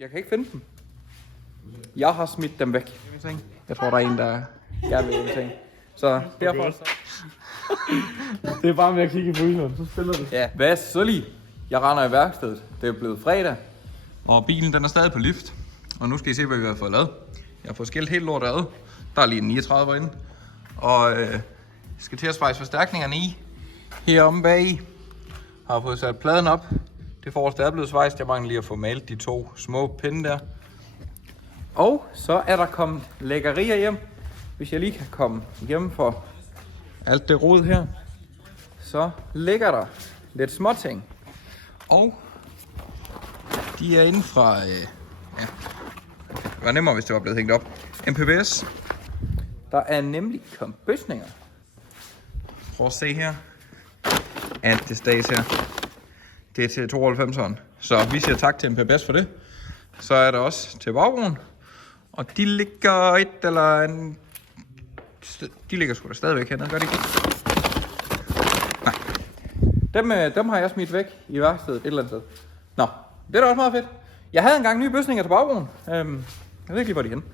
Jeg kan ikke finde dem. Jeg har smidt dem væk. Jeg tror, der er en, der gerne vil ting. Så derfor så... Det er bare med at kigge i fryseren, så spiller det. Ja, hvad så lige? Jeg render i værkstedet. Det er blevet fredag. Og bilen den er stadig på lift. Og nu skal I se, hvad vi har fået lavet. Jeg har fået skilt helt lortet ad. Der er lige en 39 inde. Og skal til at svejse forstærkningerne i. Heromme bag har fået sat pladen op. Det forreste er blevet svejst. Jeg mangler lige at få malet de to små pinde der. Og så er der kommet lækkerier hjem. Hvis jeg lige kan komme hjem for alt det rod her, så ligger der lidt småting. Og de er inde fra, ja, det var nemmere, hvis det var blevet hængt op. MPBS. Der er nemlig kommet bøsninger. Prøv at se her. Alt det stads her. Det er til 92'eren. Så vi siger tak til MPBS for det. Så er der også til bagbroen. Og de ligger et eller en... De ligger sgu da stadigvæk hernede, gør de ikke? Nej. Dem har jeg smidt væk i værkstedet et eller andet sted. Nå, det er da også meget fedt. Jeg havde engang nye bøsninger til bagbroen. Jeg ved ikke lige, hvor de er henne.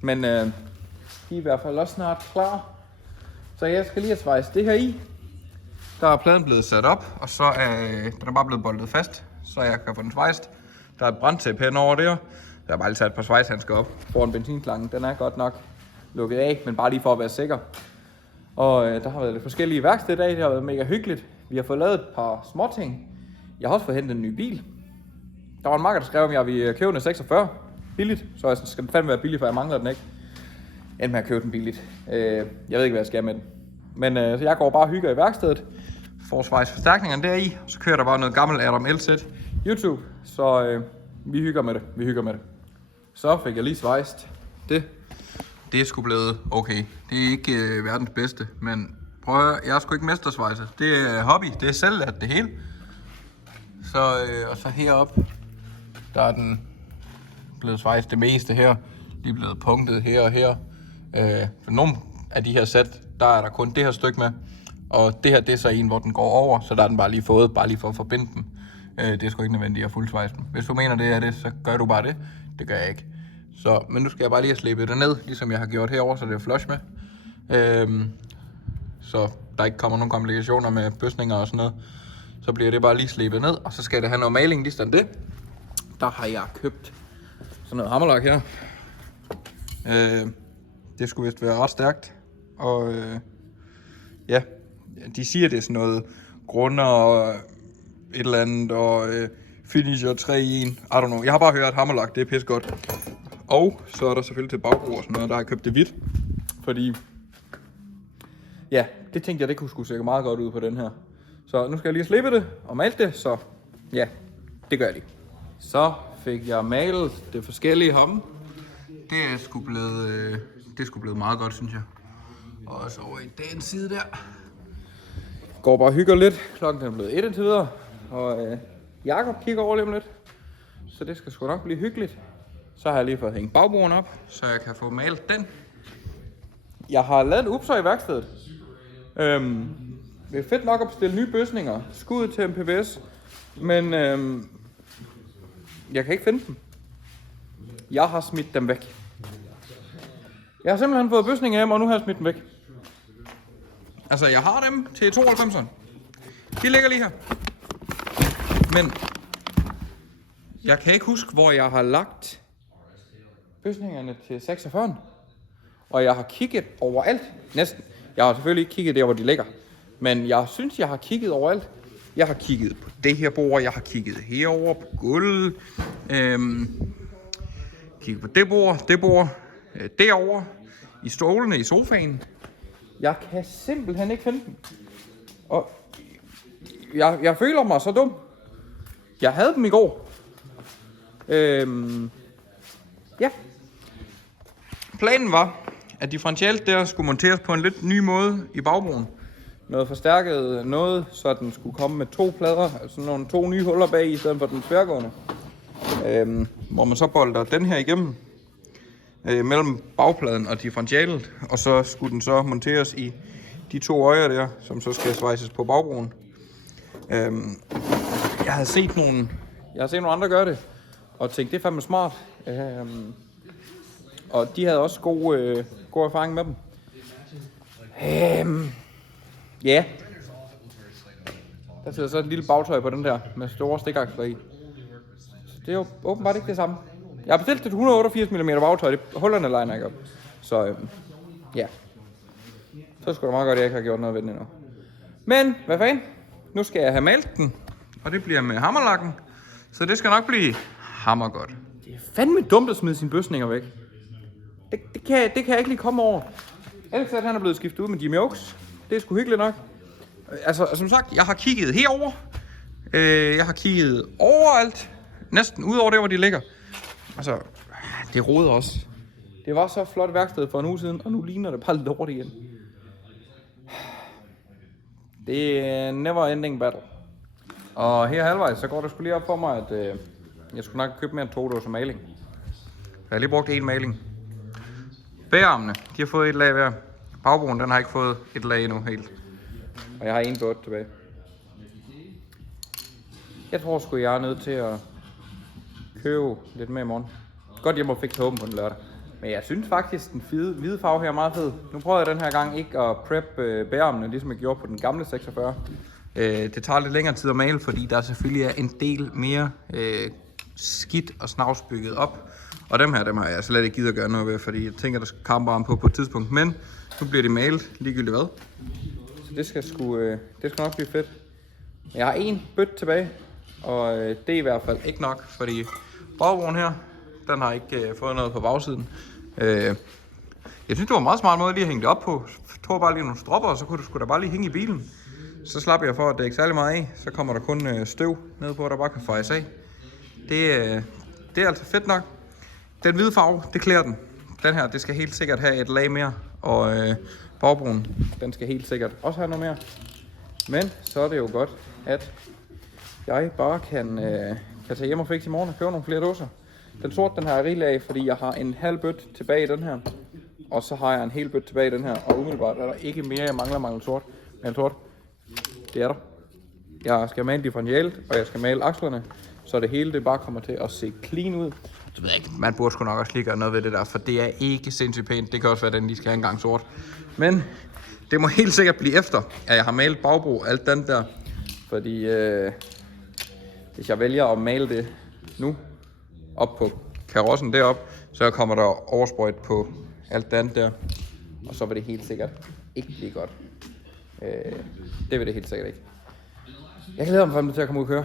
Men de er i hvert fald også snart klar. Så jeg skal lige have svejst det her i. Der er pladen blevet sat op, og så den er bare blevet boltet fast, så jeg kan få den svejst. Der er et brandtæppe hen over der. Der er bare lige sat et par svejshandsker op foran benzinslangen. Den er godt nok lukket af, men bare lige for at være sikker. Og der har været lidt forskellige værksted i dag. Det har været mega hyggeligt. Vi har fået lavet et par småting. Jeg har også fået hentet en ny bil. Der var en marker, der skrev, om jeg ville købe den 46 billigt. Så jeg skal den fandme være billig, for jeg mangler den ikke. Endte med at købe den billigt. Jeg ved ikke, hvad jeg skal med den. Men så jeg går bare og hygger i værkstedet. Får svejst forstærkningerne deri. Så kører der bare noget gammelt Adam LZ YouTube. Så vi hygger med det. Så fik jeg lige svejst det. Det er sgu blevet okay. Det er ikke verdens bedste, men prøv at høre, jeg er sgu ikke mestersvejser. Det er hobby, det er selvlært det hele. Så, og så heroppe, der er den blevet svejst det meste her. De er blevet punktet her og her. For nogle af de her sæt, der er der kun det her stykke med. Og det her, det er så en, hvor den går over, så der er den bare lige fået, bare lige for at forbinde dem. Det er sgu ikke nødvendigt at fuldsvejse dem. Hvis du mener, det er det, så gør du bare det. Det gør jeg ikke. Så, men nu skal jeg bare lige have slæbet det ned, ligesom jeg har gjort herover, så det er flush med. Så der ikke kommer nogen komplikationer med bøsninger og sådan noget. Så bliver det bare lige slæbet ned, og så skal det have noget maling, ligesom det. Der har jeg købt sådan noget hammerlak her. Det skulle vist være ret stærkt. Og ja, de siger, det er sådan noget grunder og et eller andet, og finisher 3 i 1. I don't know. Jeg har bare hørt, at hammerlak, det er pisse godt. Og så er der selvfølgelig til bagbro og sådan noget, der har jeg købt det hvidt. Fordi, ja, det tænkte jeg, det kunne se meget godt ud på den her. Så nu skal jeg lige slippe det og male det, så ja, det gør jeg lige. Så fik jeg malet det forskellige ham. Det er sgu blevet meget godt, synes jeg. Og så over i den side der. Går bare og hygger lidt. Klokken er blevet 1 indtil videre. Og Jakob kigger over lige om lidt. Så det skal sgu nok blive hyggeligt. Så har jeg lige fået hængt bagbroen op, så jeg kan få malet den. Jeg har lavet en upser i værkstedet. Det er fedt nok at bestille nye bøsninger. Skud til MPBS. Men jeg kan ikke finde dem. Jeg har smidt dem væk. Jeg har simpelthen fået bøsninger hjem, og nu har jeg smidt dem væk. Altså, jeg har dem til 92'eren. De ligger lige her. Men jeg kan ikke huske, hvor jeg har lagt bøsningerne til 46'eren. Og jeg har kigget overalt. Næsten. Jeg har selvfølgelig ikke kigget der, hvor de ligger. Men jeg synes, jeg har kigget overalt. Jeg har kigget på det her bord. Jeg har kigget herover på gulvet. Kigget på det bord. Derovre. I stolene, i sofaen. Jeg kan simpelthen ikke finde dem. Og jeg føler mig så dum. Jeg havde dem i går. Ja. Planen var, at differentialt der skulle monteres på en lidt ny måde i bagbroen. Noget forstærket noget, så den skulle komme med 2 plader, altså nogle 2 nye huller bag i stedet for den tværgående. Hvor man så bolter den her igennem mellem bagpladen og differentialet, og så skulle den så monteres i de 2 øjer der, som så skal svejses på bagbroen. Jeg har set nogle andre gøre det, Og tænkte, det er fandme smart. Og de havde også god erfaring med dem. Ja. Der sidder så et lille bagtøj på den der, med store stikaksler i. Så det er jo åbenbart ikke det samme. Jeg har bestilt et 188 mm bagtøj, det hullerne liner ikke op. Så ja. Så skulle det meget godt, at jeg ikke har gjort noget ved den endnu. Men, hvad fanden? Nu skal jeg have malet den, og det bliver med hammerlakken. Så det skal nok blive hammergodt. Det er fandme dumt at smide sine bøsninger væk. Det kan jeg ikke lige komme over. Alex han er blevet skiftet ud med Jimmy Oaks. Det er sgu hyggeligt nok. Altså, som sagt, jeg har kigget herover. Jeg har kigget overalt. Næsten ud over det, hvor de ligger. Altså, det roder også. Det var så flot værksted for en uge siden, og nu ligner det bare lort igen. Det er never ending battle. Og her halvvejs, så går det sgu lige op for mig, at jeg skulle nok købe mere end 2 dåser maling. Jeg har lige brugt 1 maling. Bærarmene, de har fået 1 lag hver. Bagbroen, den har ikke fået 1 lag endnu helt. Og jeg har 1 båd tilbage. Jeg tror sgu, jeg er nødt til at købe lidt mere i morgen. Godt, jeg må fikse åben på den lørdag. Men jeg synes faktisk, den hvide farve her er meget fed. Nu prøver jeg den her gang ikke at preppe bærarmene, ligesom jeg gjorde på den gamle 46. Det tager lidt længere tid at male, fordi der selvfølgelig er en del mere skidt og snavsbygget op. Og dem har jeg slet ikke givet at gøre noget ved, fordi jeg tænker, der skal kameraarm på et tidspunkt. Men nu bliver de malet ligegyldigt hvad. Så det skal nok blive fedt. Jeg har 1 bøtte tilbage, og det er i hvert fald ikke nok, fordi bagbroen her, den har ikke fået noget på bagsiden. Jeg synes, det var en meget smart måde lige at hænge det op på. Jeg tog bare lige nogle stropper, og så kunne du sgu da bare lige hænge i bilen. Så slapper jeg for, at det ikke særlig meget af. Så kommer der kun støv ned på, der bare kan fejes af. Det er altså fedt nok. Den hvide farve, det klæder den. Den her, det skal helt sikkert have et lag mere. Og bagbroen, den skal helt sikkert også have noget mere. Men så er det jo godt, at jeg bare kan tage hjem og fikse i morgen og købe nogle flere dåser. Den sorte, den har jeg rigeligt af, fordi jeg har en halv bøtte tilbage i den her. Og så har jeg en hel bøtte tilbage i den her. Og umiddelbart er der ikke mere, jeg mangler sort. Men sort, det er der. Jeg skal male differentialet, og jeg skal male akslerne. Så det hele, det bare kommer til at se clean ud. Det ved jeg ikke, man burde sgu nok også lige gøre noget ved det der, for det er ikke sindssygt pænt. Det kan også være, at den lige skal have en gang sort. Men det må helt sikkert blive efter, at jeg har malet bagbro og alt den der. Fordi hvis jeg vælger at male det nu, op på karossen derop, så kommer der oversprøjt på alt det andet der. Og så vil det helt sikkert ikke blive godt. Det vil det helt sikkert ikke. Jeg glæder mig frem til at komme ud og køre.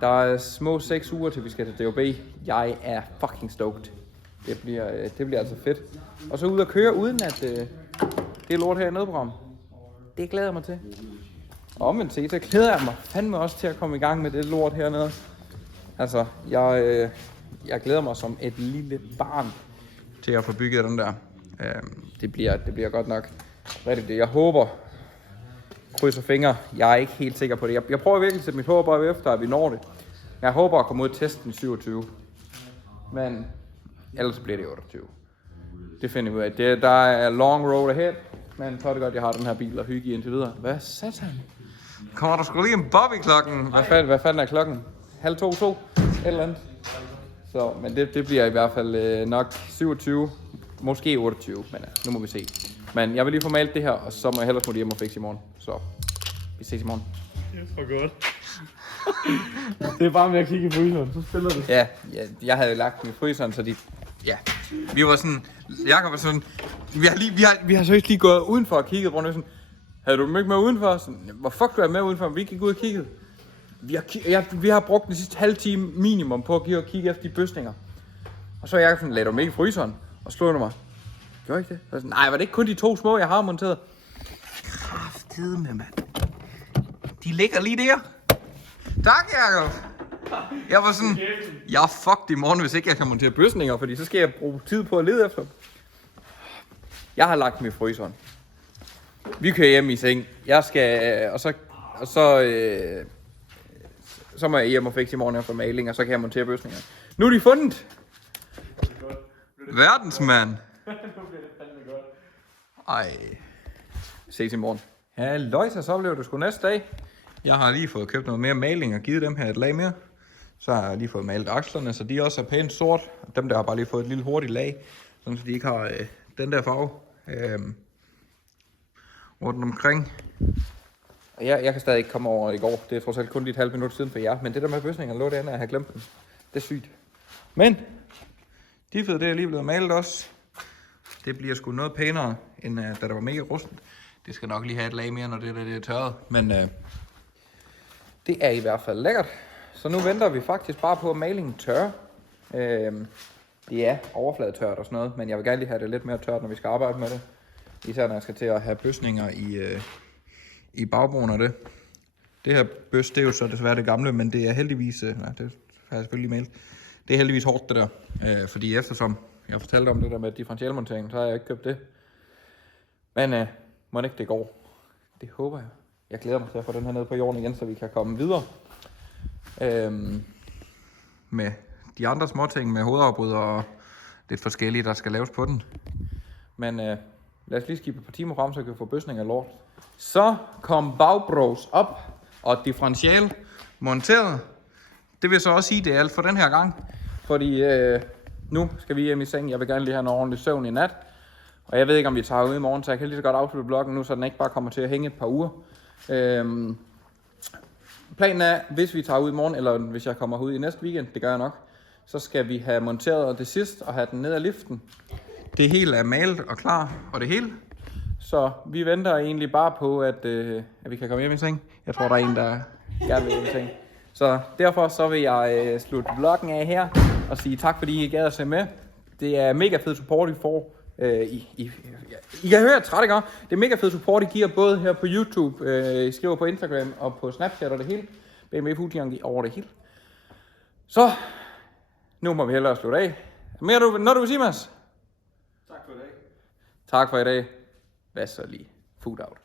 Der er små 6 uger til vi skal til DOB. Jeg er fucking stoked. Det bliver altså fedt. Og så ud og køre uden at det er lort her i nødprogram. Det glæder jeg mig til. Og omvendt set, så glæder jeg mig fandme også til at komme i gang med det lort hernede. Altså, jeg glæder mig som et lille barn til at få bygget den der. Det bliver godt nok rigtigt. Jeg håber, krydser fingre. Jeg er ikke helt sikker på det. Jeg prøver virkelig at sætte mit håb op efter, at vi når det. Jeg håber at komme ud til testen i 27. Men ellers bliver det 28. Det finder vi ud af. Der er long road ahead. Men så er det godt, at jeg har den her bil og hygge i indtil videre. Hvad satan? Kommer der sgu lige en bob i klokken? Hvad fanden er klokken? 1:30, 2? Et eller andet. Så, men det bliver i hvert fald nok 27. Måske 28, men nu må vi se. Men jeg vil lige få malet det her, og så må jeg hellere smutte hjem og fikse i morgen. Så vi ses i morgen. Det er for godt. Det er bare med at kigge i fryseren, så spiller det. Ja, jeg havde lagt den i fryseren, så vi var sådan, Jakob var sådan, vi har så lige gået udenfor og kigget rundt og sådan, havde du dem ikke med udenfor? Sådan, hvor fuck du er med udenfor? Vi gik ud og kiggede. Vi har brugt den sidste halve time minimum på at kigge efter de bøsninger. Og så er Jakob sådan, lagde du dem ikke i fryseren? Og slog du mig. Gjorde ikke det? Og sådan, nej, var det ikke kun de 2 små, jeg har monteret? Kraftedeme, mand. De ligger lige der. Tak, Jakob. Jeg var sådan, jeg er fucked i morgen, hvis ikke jeg kan montere bøsninger, fordi så skal jeg bruge tid på at lede efter dem. Jeg har lagt dem i fryseren. Vi kører hjem i seng. Jeg skal, så må jeg hjem og fikse i morgen efter maling, og så kan jeg montere bøsninger. Nu er de fundet. Verdensmand. Ej. Ses i morgen. Halløjsa, så blev det sgu næste dag. Jeg har lige fået købt noget mere maling og givet dem her et lag mere. Så har jeg lige fået malet akslerne, så de også er pænt sort. Dem der har bare lige fået et lille hurtigt lag, sådan så de ikke har den der farve rundt omkring. Og jeg kan stadig ikke komme over i går. Det er trods alt kun lige et halvt minut siden for jer. Men det der med bøsningerne lå derinde, at jeg har glemt dem. Det er sygt. Men de fede, det er lige blevet malet også. Det bliver sgu noget pænere, end da der var mega rustent. Det skal nok lige have et lag mere, når det er tørret. Men det er i hvert fald lækkert. Så nu venter vi faktisk bare på, at malingen tørrer. Det er overfladetørt og sådan noget, men jeg vil gerne lige have det lidt mere tørt, når vi skal arbejde med det. Især når jeg skal til at have bøsninger i bagbroen og det. Det her bøs, det er jo så desværre det gamle, men det er heldigvis... nej, det har jeg selvfølgelig malet. Det er heldigvis hårdt, det der. Fordi eftersom jeg fortalte om det der med differentialmonteringen, så har jeg ikke købt det. Men må ikke det går. Det håber jeg. Jeg glæder mig til at få den her ned på jorden igen, så vi kan komme videre. Med de andre småting med hovedafbryder og lidt forskellige, der skal laves på den. Men lad os lige skifte et par timer frem, så kan vi få bøsning af lort. Så kom bagbros op og differential monteret. Det vil så også sige, det er alt for den her gang. Fordi nu skal vi hjem i seng. Jeg vil gerne lige have en ordentlig søvn i nat. Og jeg ved ikke, om vi tager ud i morgen, så jeg kan lige så godt afslutte vloggen nu, så den ikke bare kommer til at hænge et par uger. Planen er, hvis vi tager ud i morgen, eller hvis jeg kommer ud i næste weekend, det gør jeg nok, så skal vi have monteret det sidst og have den ned ad liften. Det hele er malet og klar, og det hele. Så vi venter egentlig bare på, at vi kan komme hjem i seng. Jeg tror, der er en, der gerne vil hjem i seng. Så derfor så vil jeg slutte vloggen af her og sige tak, fordi I gad at se med. Det er mega fed support, I får. I kan høre, at træt, ikke? Det er mega fed support, I giver både her på YouTube, I skriver på Instagram og på Snapchat og det hele. BMW Fujian over det hele. Så, nu må vi hellere slutte af. Mere noget du vil sige, Mads? Tak for i dag. Tak for i dag. Hvad så lige? Food out.